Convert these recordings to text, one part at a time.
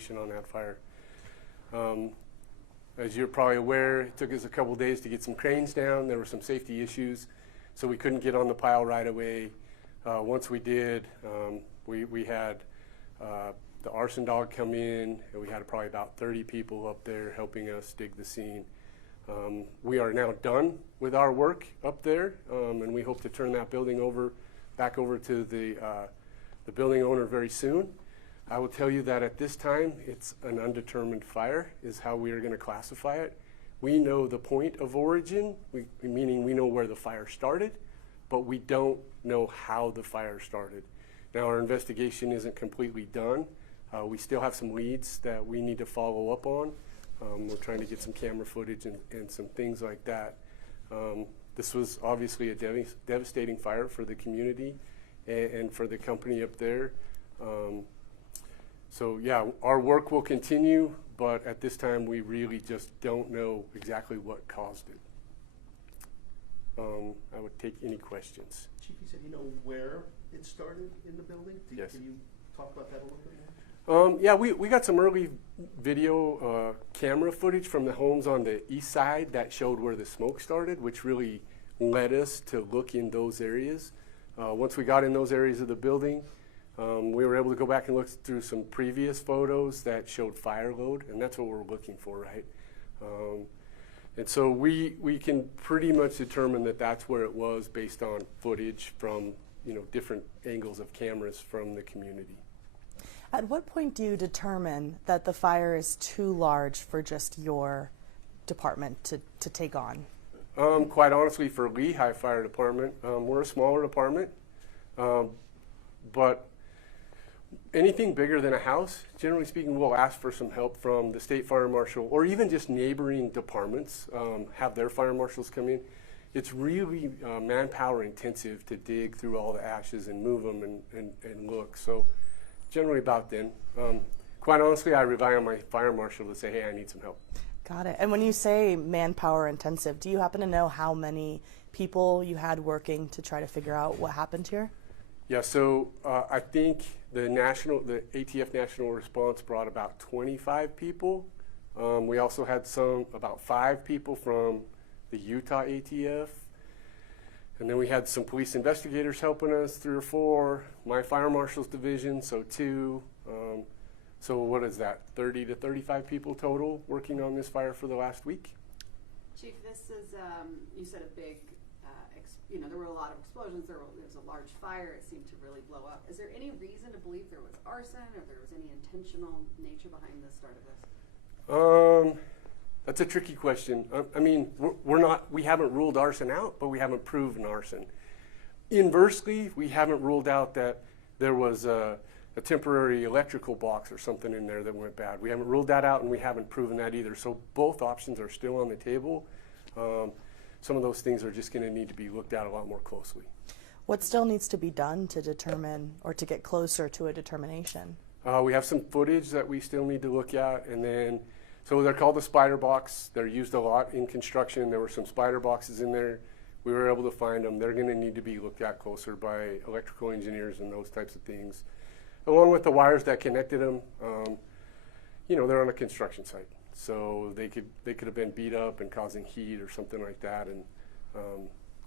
investigation on that fire. As you're probably aware, it took us a couple days to get some cranes down. There were some safety issues, so we couldn't get on the pile right away. Once we did, we had the arson dog come in, and we had probably about 30 people up there helping us dig the scene. We are now done with our work up there, and we hope to turn that building back over to the building owner very soon. I will tell you that at this time, it's an undetermined fire is how we are going to classify it. We know the point of origin, meaning we know where the fire started, but we don't know how the fire started. Now, our investigation isn't completely done. We still have some leads that we need to follow up on. We're trying to get some camera footage and some things like that. This was obviously a devastating fire for the community and for the company up there. So yeah, our work will continue, but at this time we really just don't know exactly what caused it. I would take any questions. Chief, you said you know where it started in the building? Yes. Can you talk about that a little bit more? Yeah, we got some early video camera footage from the homes on the east side that showed where the smoke started, which really led us to look in those areas. Once we got in those areas of the building, we were able to go back and look through some previous photos that showed fire load, and that's what we're looking for, right? And so we can pretty much determine that that's where it was based on footage from different angles of cameras from the community. At what point do you determine that the fire is too large for just your department to take on? Quite honestly, for Lehi Fire Department, we're a smaller department, but anything bigger than a house, generally speaking, we'll ask for some help from the state fire marshal or even just neighboring departments, have their fire marshals come in. It's really manpower intensive to dig through all the ashes and move them and look. So generally about then. Quite honestly, I rely on my fire marshal to say, hey, I need some help. Got it. And when you say manpower intensive, do you happen to know how many people you had working to try to figure out what happened here? Yeah, so I think the ATF National Response brought about 25 people. We also had about 5 people from the Utah ATF. And then we had some police investigators helping us, 3 or 4, my fire marshal's division, so 2. So what is that, 30 to 35 people total working on this fire for the last week? Chief, this is, you said a big, there were a lot of explosions, there was a large fire, it seemed to really blow up. Is there any reason to believe there was arson or there was any intentional nature behind the start of this? That's a tricky question. I mean, we haven't ruled arson out, but we haven't proven arson. Inversely, we haven't ruled out that there was a temporary electrical box or something in there that went bad. We haven't ruled that out, and we haven't proven that either. So both options are still on the table. Some of those things are just going to need to be looked at a lot more closely. What still needs to be done to determine or to get closer to a determination? We have some footage that we still need to look at, and then so they're called the spider box. They're used a lot in construction. There were some spider boxes in there. We were able to find them. They're going to need to be looked at closer by electrical engineers and those types of things. Along with the wires that connected them, they're on a construction site. So they could have been beat up and causing heat or something like that. And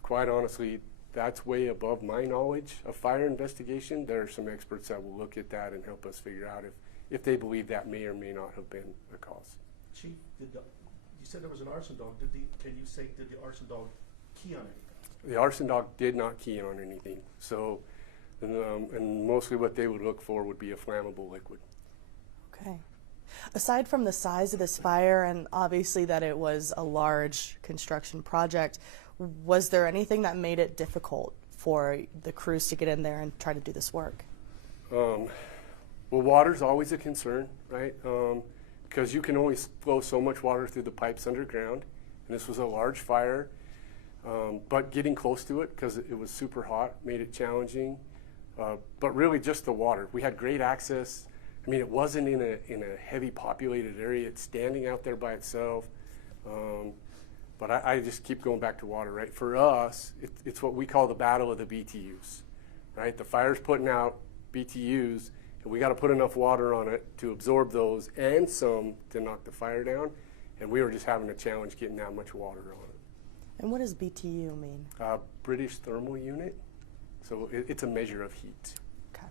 quite honestly, that's way above my knowledge of fire investigation. There are some experts that will look at that and help us figure out if they believe that may or may not have been a cause. Chief, you said there was an arson dog. Did the arson dog key on anything? The arson dog did not key on anything. So, and mostly what they would look for would be a flammable liquid. Okay. Aside from the size of this fire and obviously that it was a large construction project, was there anything that made it difficult for the crews to get in there and try to do this work? Well, water's always a concern, right? Because you can only flow so much water through the pipes underground. And this was a large fire, but getting close to it because it was super hot made it challenging. But really just the water. We had great access. I mean, it wasn't in a heavy populated area. It's standing out there by itself. But I just keep going back to water, right? For us, it's what we call the battle of the BTUs, right? The fire's putting out BTUs, And we got to put enough water on it to absorb those and some to knock the fire down. And we were just having a challenge getting that much water on it. And what does BTU mean? British Thermal Unit. So it's a measure of heat. Okay.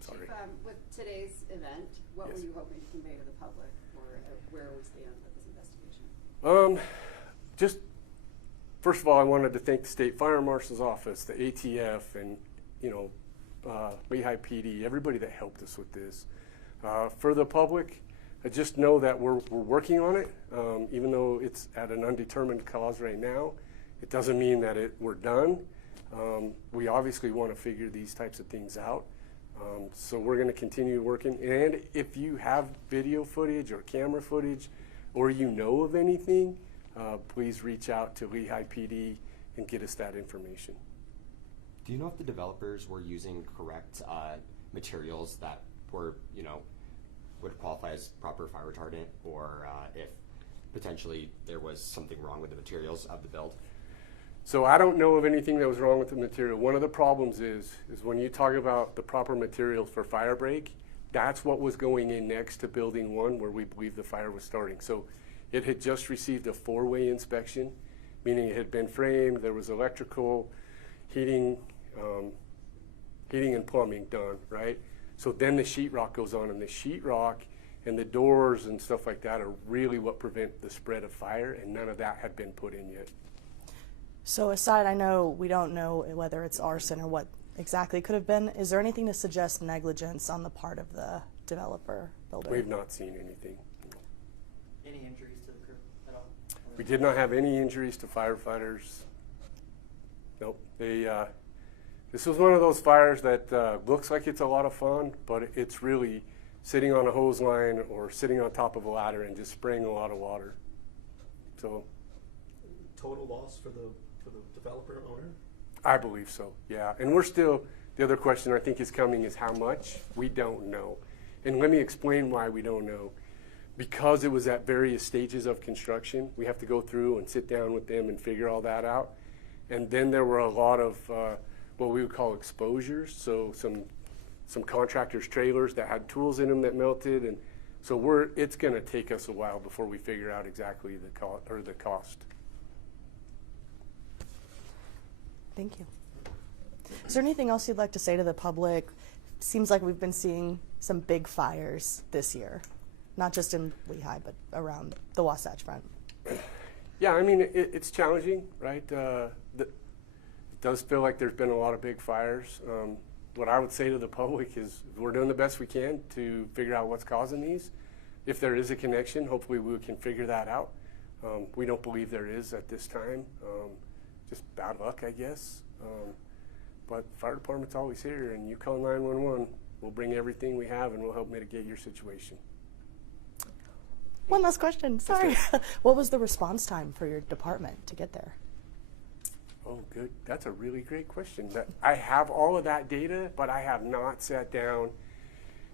Sorry. Chief, with today's event, what Yes. were you hoping to convey to the public, or where we stand with this investigation? Just first of all, I wanted to thank the State Fire Marshal's Office, the ATF, and Lehi PD, everybody that helped us with this. For the public, I just know that we're working on it, even though it's at an undetermined cause right now. It doesn't mean that we're done. We obviously want to figure these types of things out. So we're going to continue working. And if you have video footage or camera footage, or you know of anything, please reach out to Lehi PD and get us that information. Do you know if the developers were using correct materials that were, would qualify as proper fire retardant, or if potentially there was something wrong with the materials of the build? So I don't know of anything that was wrong with the material. One of the problems is when you talk about the proper materials for fire break, that's what was going in next to building 1 where we believe the fire was starting. So it had just received a 4-way inspection, meaning it had been framed, there was electrical, heating and plumbing done, right? So then the sheetrock goes on, and the sheetrock and the doors and stuff like that are really what prevent the spread of fire, and none of that had been put in yet. So aside, I know we don't know whether it's arson or what exactly it could have been. Is there anything to suggest negligence on the part of the developer builder? We've not seen anything. Any injuries to the crew at all? We did not have any injuries to firefighters. Nope. This was one of those fires that looks like it's a lot of fun, but it's really sitting on a hose line or sitting on top of a ladder and just spraying a lot of water. So Total loss for the developer owner? I believe so, yeah. And we're still, the other question I think is coming is how much? We don't know. And let me explain why we don't know. Because it was at various stages of construction, we have to go through and sit down with them and figure all that out. And then there were a lot of what we would call exposures, so some contractors' trailers that had tools in them that melted, and so it's going to take us a while before we figure out exactly the cost. Thank you. Is there anything else you'd like to say to the public? Seems like we've been seeing some big fires this year, not just in Lehi, but around the Wasatch Front. Yeah, I mean, it's challenging, right? It does feel like there's been a lot of big fires. What I would say to the public is we're doing the best we can to figure out what's causing these. If there is a connection, hopefully we can figure that out. We don't believe there is at this time. Just bad luck, I guess. But fire department's always here, and you call 911. We'll bring everything we have, and we'll help mitigate your situation. One last question, sorry. What was the response time for your department to get there? Oh, good. That's a really great question. I have all of that data, but I have not sat down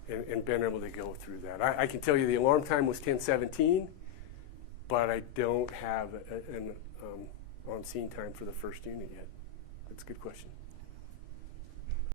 and been able to go through that. I can tell you the alarm time was 10:17, but I don't have an on-scene time for the first unit yet. That's a good question.